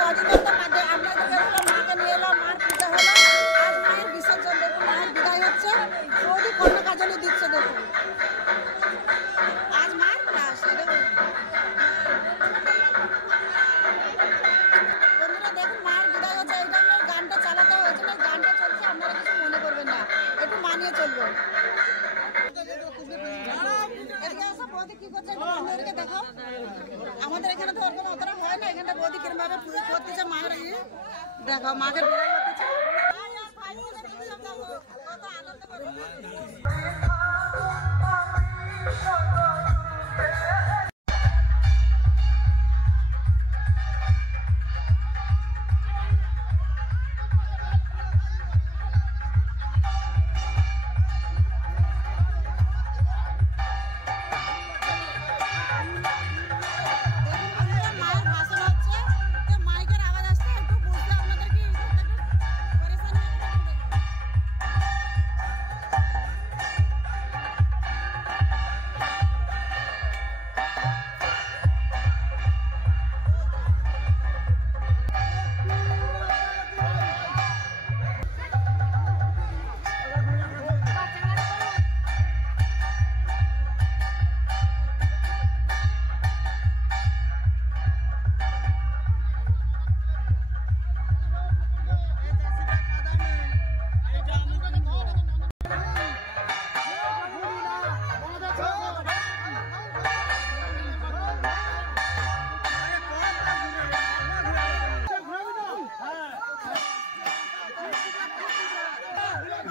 মাকে নিয়ে এলাম, মার পূজা হলো, আজ মায়ের বিসর্জন, দেখুন মায়ের বিদায় হচ্ছে, বৌদি কন্যা কাজলি দিচ্ছে, দেখুন আজ মায়ের লাশ। বন্ধুরা দেখুন মায়ের বিদায় হচ্ছে, এই টাইমে গানটা চালাতে হয়েছে না, গানটা চলছে, আপনারা কিছু মনে করবেন না, একটু মানিয়ে চলবেন। কি করছে দেখো, আমাদের এখানে তো ওরকম অতটা হয় না, এখানে বৌদি কিরম ভাবে করতেছে মায়ের দেখো, মাকে বিদায় করতেছে, কত আনন্দ করে।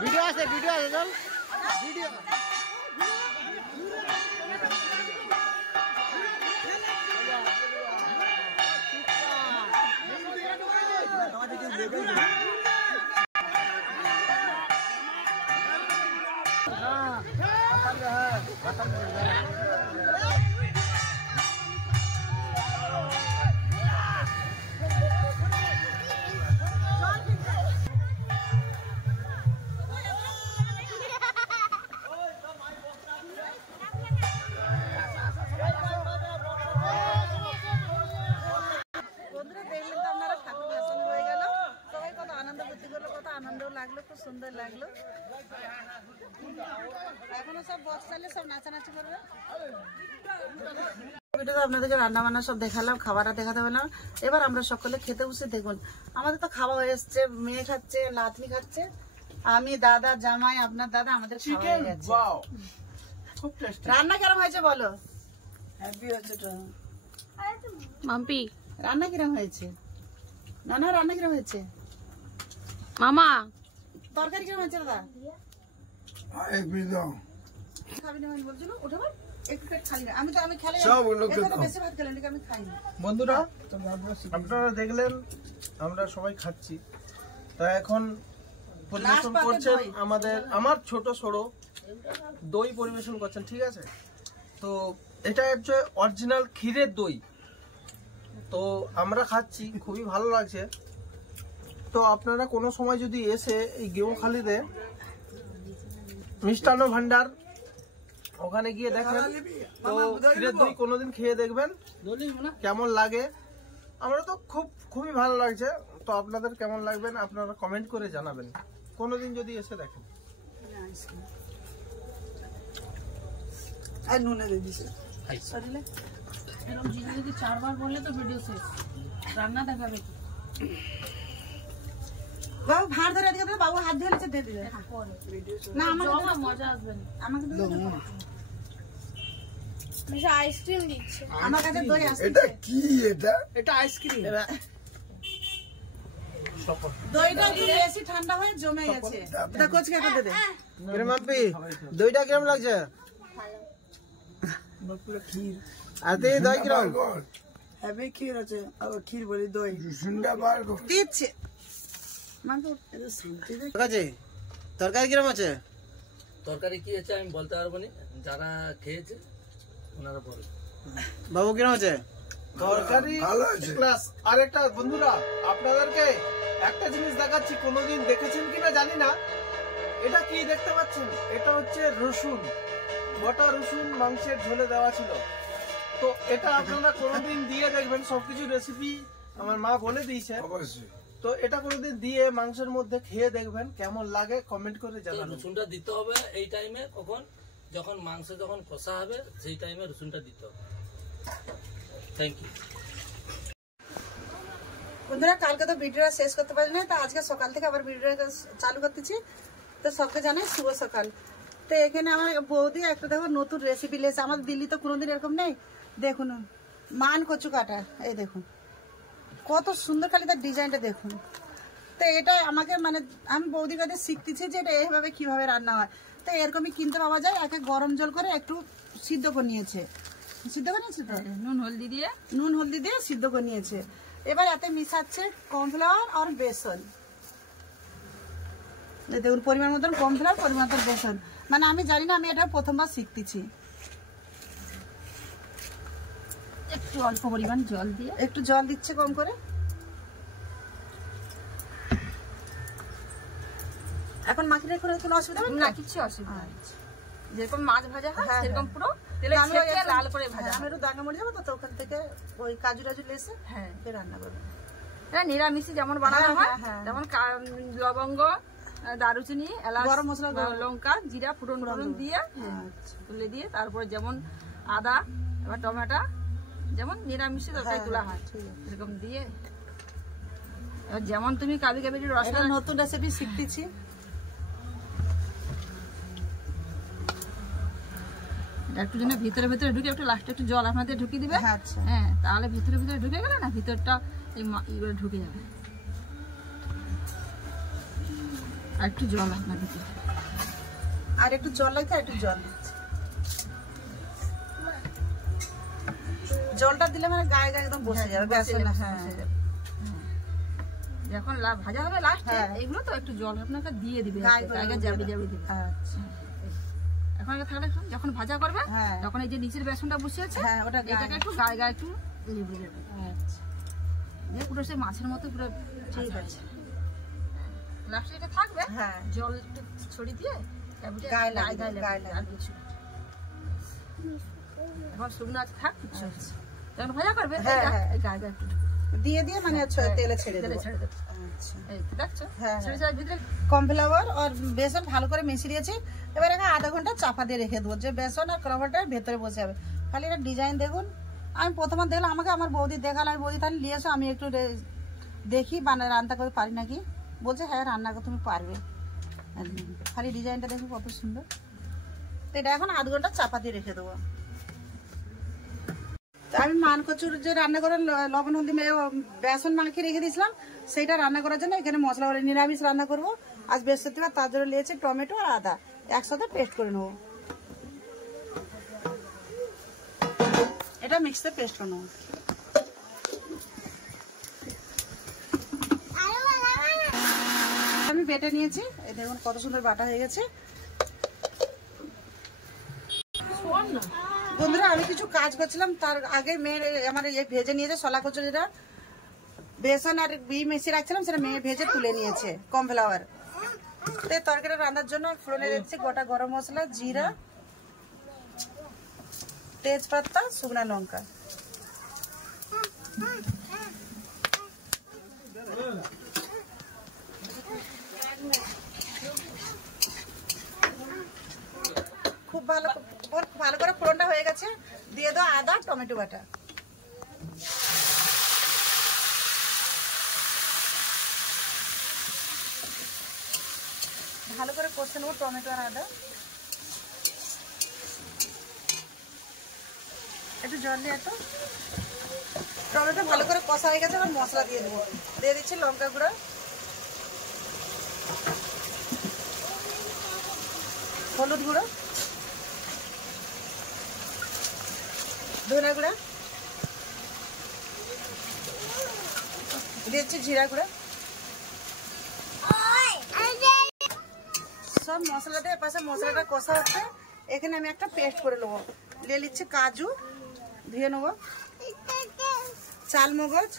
ভিডিও আছে চল ভিডিও লাগলো, খুব সুন্দর লাগলো। এখনো সব বক্স চালে সব নাচানাচি করবে। ভিডিওতে আপনাদেরকে রান্না বান্না সব দেখালাম, খাবারটা দেখাতে পেলাম। এবার আমরা সকলে খেতে বসে দেখুন, আমাদের তো খাওয়া হয়ে এসছে, মেয়ে খাচ্ছে, নাতনি খাচ্ছে, আমি, দাদা, জামাই, আপনার দাদা, আমাদের খাওয়া হয়ে গেছে। রান্না কেরম হয়েছে বলো? হ্যাপি হয়েছে তো মাম্পি। রান্না কিরম হয়েছে? না না, রান্না কিরম হয়েছে মামা? তরকারি কিরম হয়েছে দাদা? বন্ধুরা আপনারা দেখলেন আমরা সবাই খাচ্ছি, তা এখন পরিবেশন করছেন আমার ছোট সড়ো দই পরিবেশন করছেন, ঠিক আছে? তো এটা হচ্ছে অরিজিনাল ক্ষীরের দই, তো আমরা খাচ্ছি, খুবই ভালো লাগছে। তো আপনারা কোনো সময় যদি এসে এই গেঁওখালিতে মিষ্টান্ন ভান্ডার ওখানে গিয়ে দেখেন, তো ক্ষীরের দই কোনোদিন খেয়ে দেখবেন কেমন লাগে। আমরা তো খুবই ভালো লাগছে, তো আপনাদের কেমন লাগবেন আপনারা কমেন্ট করে জানাবেন কোনোদিন যদি এসে দেখেন। আর নুনে দিয়ে দিছে এরকম জিনিস যদি 4 বার বললে তো ভিডিও শেষ, রান্না দেখাবে কি? বাবু ভাঁড় ধরে দিয়ে দেবে, বাবু হাত ধরে দিয়ে দিবে না, আমার মজা আসবে না। আমাকে আইসক্রিম দিচ্ছে, আমার কাছে দই আসছে। এটা কি? এটা আইসক্রিম। দইটা একটু বেশি ঠান্ডা হয়ে জমে গেছে, এটা কোচ কেটে দে দে। কিরম আপনি দইটা কিরম লাগছে? ক্ষীর আতে দই কিরম? হ্যাভি ক্ষীর আছে, আর ক্ষীর বলি দই সুন্দর বার দিচ্ছে। তরকারি কিরম আছে? তরকারি কি আছে আমি বলতে পারবো না, যারা খেয়েছে ওনারা বলে। বাবু কিরম আছে? তরকারি ক্লাস। আর একটা বন্ধুরা আপনাদেরকে একটা জিনিস দেখাচ্ছি, কোনোদিন দেখেছেন কিনা জানি না, এটা কি দেখতে পাচ্ছেন? এটা হচ্ছে রসুন, গোটা রসুন মাংসের ঝোলে দেওয়া ছিল। তো এটা আপনারা কোনোদিন দিয়ে দেখবেন, সবকিছু রেসিপি আমার মা বলে দিয়েছে, তো এটা কোনোদিন দিয়ে মাংসের মধ্যে খেয়ে দেখবেন কেমন লাগে, কমেন্ট করে জানাবেন। রসুনটা দিতে হবে এই টাইমে, কখন যখন মাংস যখন কষা হবে সেই টাইমে রসুনটা দিতে হবে। থ্যাংক ইউ বন্ধুরা, কালকে তো ভিডিওটা শেষ করতে পারি না, তো আজকে সকাল থেকে আবার ভিডিওটা চালু করতেছি। তো সবকে জানাই শুভ সকাল। তো এখানে আমার বৌদি একটা দেখো নতুন রেসিপি লেছে, আমাদের দিল্লি তো কোনোদিন এরকম নেই। দেখুন মান কচু কাটা, এই দেখুন কত সুন্দর, খালি তার ডিজাইনটা দেখুন। তো এটা আমাকে মানে আমি বৌদির কাছে শিখতেছি যে এটা এইভাবে কিভাবে রান্না হয়। তো এরকমই কিনতে পাওয়া যায়। একে গরম জল করে একটু সিদ্ধ করে নিয়েছে, সিদ্ধ করে নিয়েছে তো নুন হলদি দিয়ে সিদ্ধ করে নিয়েছে। এবার এতে মিশাচ্ছে কর্নফ্লাওয়ার আর বেসন। দেখুন পরিমাণ মতন কর্নফ্লাওয়ার, পরিমাণ মতন বেসন। মানে আমি জানি না, আমি এটা প্রথমবার শিখতেছি। একটু অল্প পরিমাণ জল দিয়ে, একটু জল দিচ্ছে কম করে। এখন মাখিয়ে রেখে কোনো অসুবিধা হবে না, কিছু অসুবিধা নেই। যেরকম মাছ ভাজা হয় সেরকম পুরো তেলে ছেঁকে লাল করে ভাজা। আমি একটু দাঙ্গা মরে যাবো, তো ওখান থেকে ওই কাজু টাজু লেসে রান্না করবো। এটা নিরামিষি যেমন বানানো হয়, যেমন লবঙ্গ, দারুচিনি, এলাচ, গরম মশলা, লঙ্কা, জিরা, ফুটন দিয়ে তুলে দিয়ে, তারপরে যেমন আদা, এবার টমেটো, যেমন নিরামিষি তরকারি তোলা হয় এরকম দিয়ে। এবার যেমন তুমি কাবি কাবির রসটা, নতুন রেসিপি শিখতেছি। একটু যেন ভিতরে ভিতরে ঢুকে, একটু লাস্টে একটু জল আপনাদের ঢুকিয়ে দিবে। হ্যাঁ, তাহলে ভিতরে ভিতরে ঢুকে গেলে না ভিতরটা এইগুলো ঢুকে যাবে। আর একটু জল আপনার ভিতরে, আর একটু জল লাগবে, একটু জল দিচ্ছি। জলটা দিলে মানে গায়ে গায়ে একদম বসে যাবে। যখন ভাজা হবে লাস্টে এইগুলো তো একটু জল আপনাকে দিয়ে দিবে, গায়ে যাবে যাবে দিবে। এখন থাকলে যখন ভাজা করবে তখন এই যে নিচের বেসনটা বসিয়েছে এটাকে একটু গায়ে গায়ে একটু লেবু দেবে। দিয়ে পুরো সে মাছের মতো পুরো ঠিক আছে। লাস্টে এটা থাকবে, জল একটু ছড়িয়ে দিয়ে গায়ে গায়ে আর কিছু। এখন শুকনো আছে থাক, কিছু যখন ভাজা করবে গায়ে গায়ে একটু দিয়ে দিয়ে মানে তেলে ছেড়ে দেবে। কর্নফ্লাওয়ার আর বেসন ভালো করে মিশিয়ে দিয়েছি। এবার এখানে আধা ঘন্টা চাপা দিয়ে রেখে দেবো, যে বেসন আর কর্নফ্লাওয়ারটা ভেতরে বসে যাবে। খালি এটা ডিজাইন দেখুন। আমি প্রথমে দেখলাম, আমাকে আমার বৌদি দেখাল, আমি বৌদি তাহলে নিয়ে এসো, আমি একটু দেখি রান্না করতে পারি নাকি। বলছে হ্যাঁ রান্না করতে তুমি পারবে। খালি ডিজাইনটা দেখুন কত সুন্দর। তো এটা এখন আধ ঘন্টা চাপা দিয়ে রেখে দেবো। আমি মান কচুর যে রান্না করে লবণ হলদি বেসন মাখিয়ে রেখে দিয়েছিলাম, সেইটা রান্না করার জন্য এখানে মশলা করে নিরামিষ রান্না করবো আজ বৃহস্পতিবার। তার জন্য নিয়েছি টমেটো আর আদা একসাথে পেস্ট করে নেবো। এটা মিক্সে পেস্ট করে নেবো। আমি বেটে নিয়েছি, এই দেখুন কত সুন্দর বাটা হয়ে গেছে। বন্ধুরা, আমি কিছু কাজ করছিলাম, তার আগে মেয়ে আমার ভেজে নিয়েছে শলা কচু, যেটা বেসন আর মিশিয়ে রাখছিলাম সেটা মেয়ে ভেজে তুলে নিয়েছে কর্নফ্লাওয়ার। তো তরকারি রান্নার জন্য ফোড়নে দিচ্ছি গোটা গরম মশলা, জিরা, তেজপাতা, শুকনা লঙ্কা। খুব ভালো করে ফোড়নটা হয়ে গেছে। দিয়ে দাও আদা, টমেটো বাটা। ভালো করে কষে নেবো টমেটো আর আদা। একটু জল দিয়ে, একটু টমেটো ভালো করে কষা হয়ে গেছে। এবার মশলা দিয়ে দেবো। দিয়ে দিচ্ছি লঙ্কা গুঁড়ো, হলুদ গুঁড়ো, ধনে গুঁড়া, দিচ্ছি জিরা গুঁড়া। সব মশলা দিয়ে পাশে মশলাটা কষা হচ্ছে। এখানে আমি একটা পেস্ট করে নেবো। নিয়ে নিচ্ছি কাজু, ধুয়ে নেবো, চালমগজ,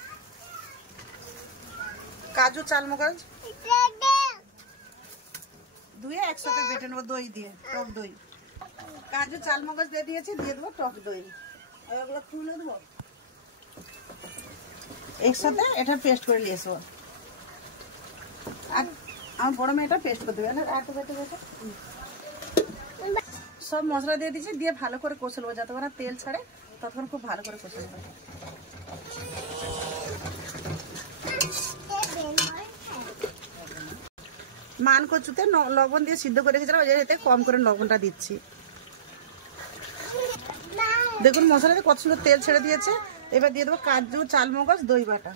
কাজু চালমগজ ধুয়ে একসাথে বেটে নেবো দই দিয়ে, টক দই। কাজু চালমগজ দিয়ে দিয়েছি, দিয়ে দেবো টক দই। এগুলো খুলে দেবো। একসাথে এটা পেস্ট করে নিয়ে আসবো। আর আমার বড় মেয়েটা পেস্ট করে দেবে। সব মশলা দিয়ে দিয়েছি, দিয়ে ভালো করে কষে নেবো, যতক্ষণ না তেল ছাড়ে ততক্ষণ খুব ভালো করে কষে নেবো। মান কচুতে লবণ দিয়ে সিদ্ধ করে রেখেছিলাম, ওই জন্য কম করে লবণটা দিচ্ছি। দেখুন মশলাতে কত সুন্দর তেল ছেড়ে দিয়েছে। এবার দিয়ে দেবো কাজু, চালমগজ, দই বাটা।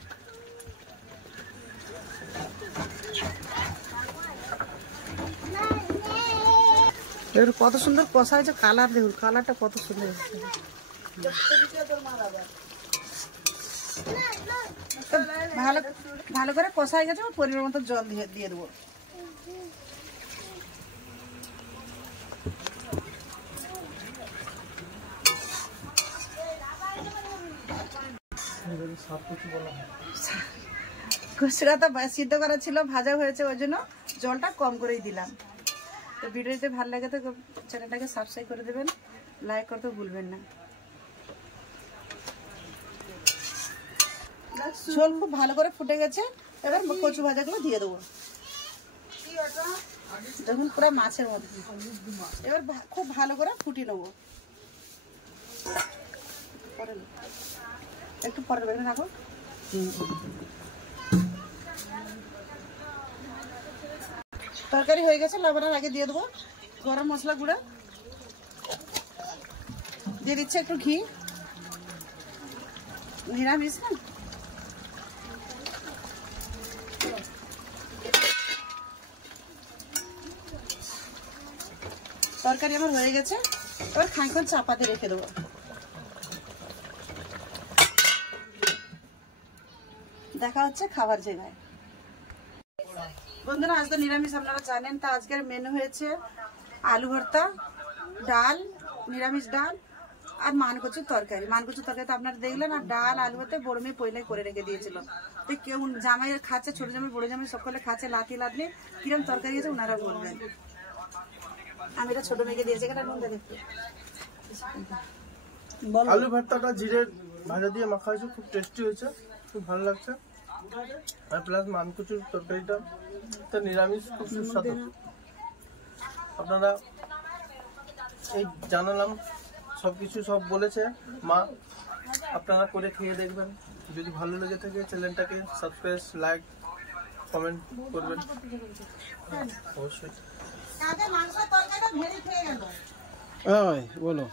দেখুন কত সুন্দর কষা হয়েছে, কালার দেখুন, কালারটা কত সুন্দর হয়েছে। ভালো ভালো করে কষা হয়ে গেছে, পরিমাণ মতো জল দিয়ে দেবো। কচুটা তো সিদ্ধ করা ছিল, ভাজা হয়েছে, ওই জন্য জলটা কম করেই দিলাম। তো ভিডিওতে ভালো লাগে তো চ্যানেলটাকে সাবস্ক্রাইব করে দেবেন, লাইক করতে ভুলবেন না। ঝোল খুব ভালো করে ফুটে গেছে, এবার কচু ভাজাগুলো দিয়ে দেবো। দেখুন পুরো মাছের মতো। এবার খুব ভালো করে ফুটিয়ে নেবো। একটু পরে বের রাখো। তরকারি হয়ে গেছে, লবণের আগে দিয়ে দেবো গরম মশলা গুঁড়া, দিয়ে দিচ্ছে একটু ঘি। নিরামিষ না, তরকারি আমার হয়ে গেছে। এবার খানিকক্ষণ চাপাতে রেখে দেবো। দেখা হচ্ছে খাবার জায়গায়। বন্ধুরা আজ তো নিরামিষ, আপনারা জানেন। তা আজকের মেনু হয়েছে আলু ভর্তা, ডাল, নিরামিষ ডাল আর মানকচুর তরকারি। মানকচুর তরকারি তো আপনারা দেখলেন, আর ডাল আলু ভর্তা বড় মেয়ে পয়লাই করে রেখে দিয়েছিল। তো কেউ জামাই খাচ্ছে, ছোট জামাই বড় জামাই সকলে খাচ্ছে, লাতি লাতলে কিরম তরকারি আছে ওনারা বলবেন। আমি এটা ছোট মেয়েকে দিয়েছি, এটা নুন দেখতে। আলু ভর্তাটা জিরে ভাজা দিয়ে মাখা হয়েছে, খুব টেস্টি হয়েছে, খুব ভালো লাগছে। আর প্লাস মানকচুর তরকারিটা তো নিরামিষ, খুব সুস্বাদু। আপনারা এই জানালাম সবকিছু, সব বলেছে মা, আপনারা করে খেয়ে দেখবেন। যদি ভালো লেগে থাকে চ্যানেলটাকে সাবস্ক্রাইব, লাইক, কমেন্ট করবেন অবশ্যই। বলো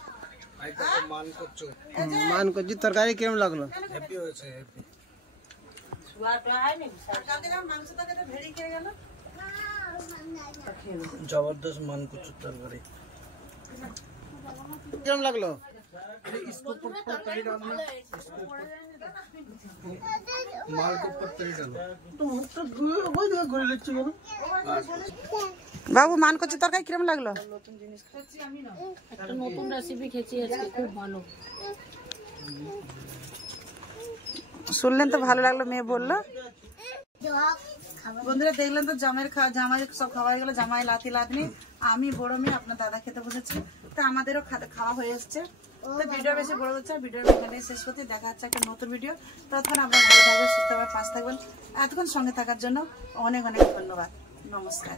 মান কচু তরকারি কেমন লাগলো? জবরদস্ত মান কচুর তরকারি কেমন লাগলো? বাবু মান কচুর তরকারি কিরম লাগলো? একটা নতুন রেসিপি খেয়েছি আজকে, খুব ভালো। শুনলেন তো, ভালো লাগলো, মেয়ে বললো। বন্ধুরা দেখলেন তো, জামাই সব খাওয়া হয়ে গেল। জামাই লাতি লাতনি, আমি বড় মেয়ে, আপনার দাদা খেতে বসেছি। তো আমাদেরও খাওয়া হয়ে এসছে। তো ভিডিও বেশি বড় হচ্ছে, ভিডিও এখানে শেষ করতে। দেখা হচ্ছে একটা নতুন ভিডিও। ততক্ষণ আপনারা ভালো থাকবেন, সুস্থ থাকবেন, পাশে থাকবেন। এতক্ষণ সঙ্গে থাকার জন্য অনেক অনেক ধন্যবাদ। নমস্কার।